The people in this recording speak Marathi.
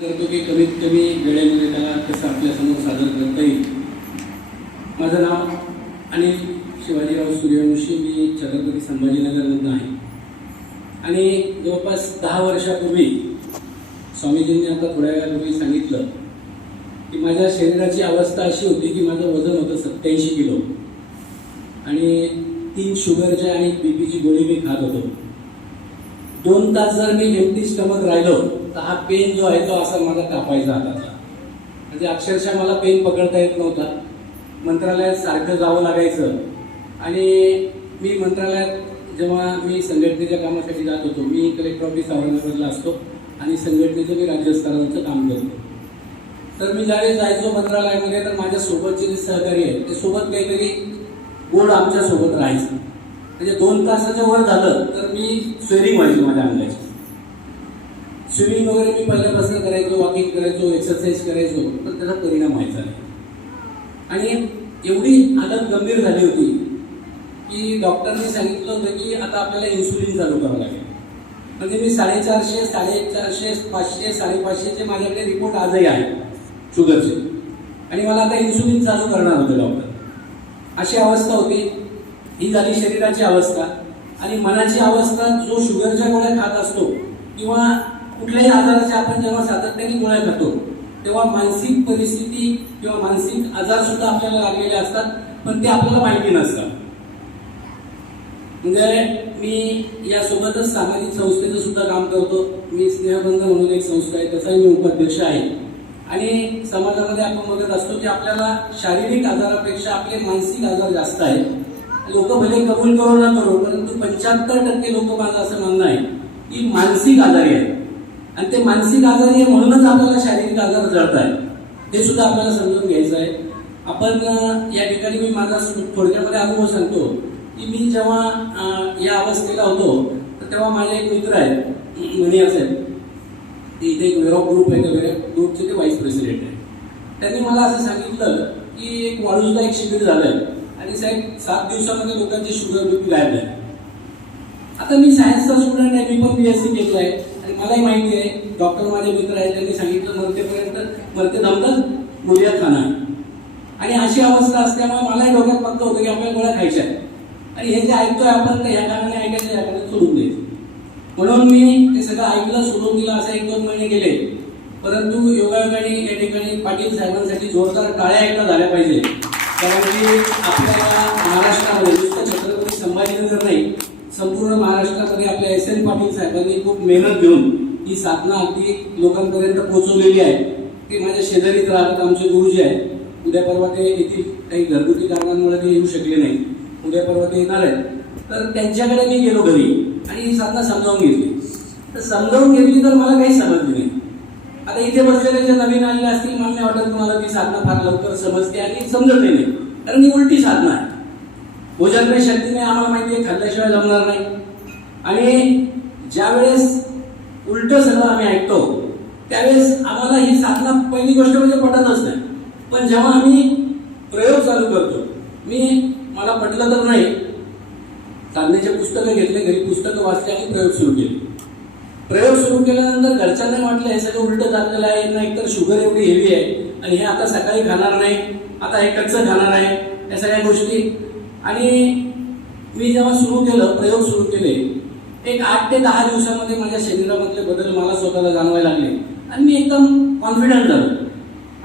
करतो की कमीत कमी वेळेमध्ये त्याला कसं आपल्यासमोर सादर करता येईल. माझं नाव अनिल शिवाजीराव सूर्यवंशी, मी छत्रपती संभाजीनगरमधून आहे आणि जवळपास 10 वर्षापूर्वी स्वामीजींनी आता थोड्या वेळापूर्वी सांगितलं की माझ्या शरीराची अवस्था अशी होती की माझं वजन होतं 87 किलो आणि 3 शुगरच्या आणि बीपीची गोळी मी खात होतो. 2 तास जर मी एम्प्टी स्टमक राहिलो तर हा पेन जो आहे तो असा मला कापायचा हातातला, म्हणजे अक्षरशः मला पेन पकडता येत नव्हता. मंत्रालयात सारखं जावं लागायचं आणि मी मंत्रालयात जेव्हा मी संघटनेच्या कामासाठी जात होतो, मी कलेक्टर ऑफिस औरंगाबादला असतो आणि संघटनेचं मी राज्यस्तरावरचं काम करतो. तर मी ज्यावेळेस जायचो मंत्रालयामध्ये तर माझ्या सोबतचे जे सहकारी आहेत ते सोबत काहीतरी गोड आमच्या सोबत राहायचं, म्हणजे 2 तासाच्या वर झालं तर मी स्वेरिंग व्हायची माझ्या अंगाची. स्विमिंग वगैरे मी पहिल्यापासून करायचो, वॉकिंग करायचो, एक्सरसाइज करायचो, पण त्याचा परिणाम व्हायचा नाही. आणि एवढी हालत गंभीर झाली होती की डॉक्टरने सांगितलं होतं की आता आपल्याला इन्सुलिन चालू करावं लागेल. म्हणजे मी 450, 450, 500, 550चे माझ्याकडे रिपोर्ट आजही आहे शुगरचे, आणि मला आता इन्सुलिन चालू करणार होते डॉक्टर. अशी अवस्था होती. ही झाली शरीराची अवस्था. आणि मनाची अवस्था, जो शुगरच्या गोळ्या खात असतो किंवा कुठल्याही आजाराचे आपण जेव्हा सातत्याने गोळ्या खातो तेव्हा मानसिक परिस्थिती किंवा मानसिक आजार सुद्धा आपल्याला लागलेले असतात, पण ते आपल्याला माहिती नसतात. म्हणजे मी यासोबतच सामाजिक संस्थेचं सुद्धा काम करतो. मी स्नेहबंध म्हणून एक संस्था आहे, तसाही मी उपाध्यक्ष आहे. आणि समाजामध्ये आपण बघत असतो की आपल्याला शारीरिक आजारापेक्षा आपले मानसिक आजार जास्त आहेत. लोक भले कबूल करो ना करो, परंतु 75% लोक, माझं असं म्हणणं आहे की मानसिक आजारी आहेत. आणि ते मानसिक आजारी आहे म्हणूनच आपल्याला शारीरिक आजार जळत आहे, हे सुद्धा आपल्याला समजून घ्यायचं आहे. आपण या ठिकाणी मी माझा थोडक्यामध्ये अनुभव सांगतो की मी जेव्हा या अवस्थेला होतो तर तेव्हा माझे एक मित्र आहेत, मणी साहेब, ते इथे एक वेरॉक ग्रुप आहे, वेरॉक ग्रुपचे ते व्हाईस प्रेसिडेंट आहे. त्यांनी मला असं सांगितलं की एक वाळूजला एक शिबिर झालंय आणि साहेब 7 दिवसामध्ये लोकांची शुगर बीपी गायब झाली. आता मी सायन्सचा स्टुडंट आहे, मी पण BSc केलं आहे आणि मलाही माहिती आहे, डॉक्टर माझे मित्र आहेत, त्यांनी सांगितलं मरते दमतात गोळ्या खाणं. आणि अशी अवस्था असल्यामुळे मलाही डोक्यात पक्क होतं की आपल्याला गोळ्या खायच्या आहेत आणि हे जे ऐकतोय आपण ह्या कारणाने ऐकायचं, या कारणाने सोडून द्यायचं. म्हणून मी ते सगळं ऐकलं, सोडून दिलं. असं 1-2 महिने गेले, परंतु योगायोगाने या ठिकाणी पाटील साहेबांसाठी जोरदार टाळ्या एकदा झाल्या पाहिजे. कारण की आपल्याला महाराष्ट्रामध्ये नुसतं छत्रपती संभाजीनगर नाही, संपूर्ण महाराष्ट्रामध्ये आपल्या SN पाटील साहेबांनी खूप मेहनत घेऊन ही साधना अगदी लोकांपर्यंत पोहोचवलेली आहे. ते माझ्या शेजारीच राहतात, आमचे गुरुजी आहेत. उद्या परवा ते येथील काही घरगुती कारणांमुळे ते येऊ शकले नाही, उद्या परवा ते येणार आहेत. तर त्यांच्याकडे मी गेलो घरी आणि ही साधना समजावून घेतली. तर समजावून घेतली तर मला काही समजली नाही. आता इथे बसलेले जे नवीन आलेले असतील, मला नाही वाटत तुम्हाला ती साधना फार लवकर समजते आणि समजत नाही, कारण ही उलटी साधना आहे. भोजन नाही, शक्ती नाही, आम्हाला माहिती आहे, खाल्ल्याशिवाय जमणार नाही. आणि ज्यावेळेस उलट सगळं आम्ही ऐकतो त्यावेळेस आम्हाला ही साधना पहिली गोष्ट म्हणजे पटतच नाही. पण जेव्हा आम्ही प्रयोग चालू करतो, मला पटलं तर नाही, साधनेचे पुस्तकं घेतले, घरी पुस्तकं वाचले आणि प्रयोग सुरू केले. प्रयोग सुरू केल्यानंतर घरच्यांना वाटलं हे सगळं उलट झालेलं आहे, यांना एकतर शुगर एवढी हेवी आहे आणि हे आता सकाळी खाणार नाही, आता हे कच्चं खाणार आहे, या सगळ्या गोष्टी. आणि मी जेव्हा सुरू केलं, प्रयोग सुरू केले, एक 8 ते 10 दिवसामध्ये माझ्या शरीरामधले बदल मला स्वतःला जाणवायला लागले आणि मी एकदम कॉन्फिडंट झालो.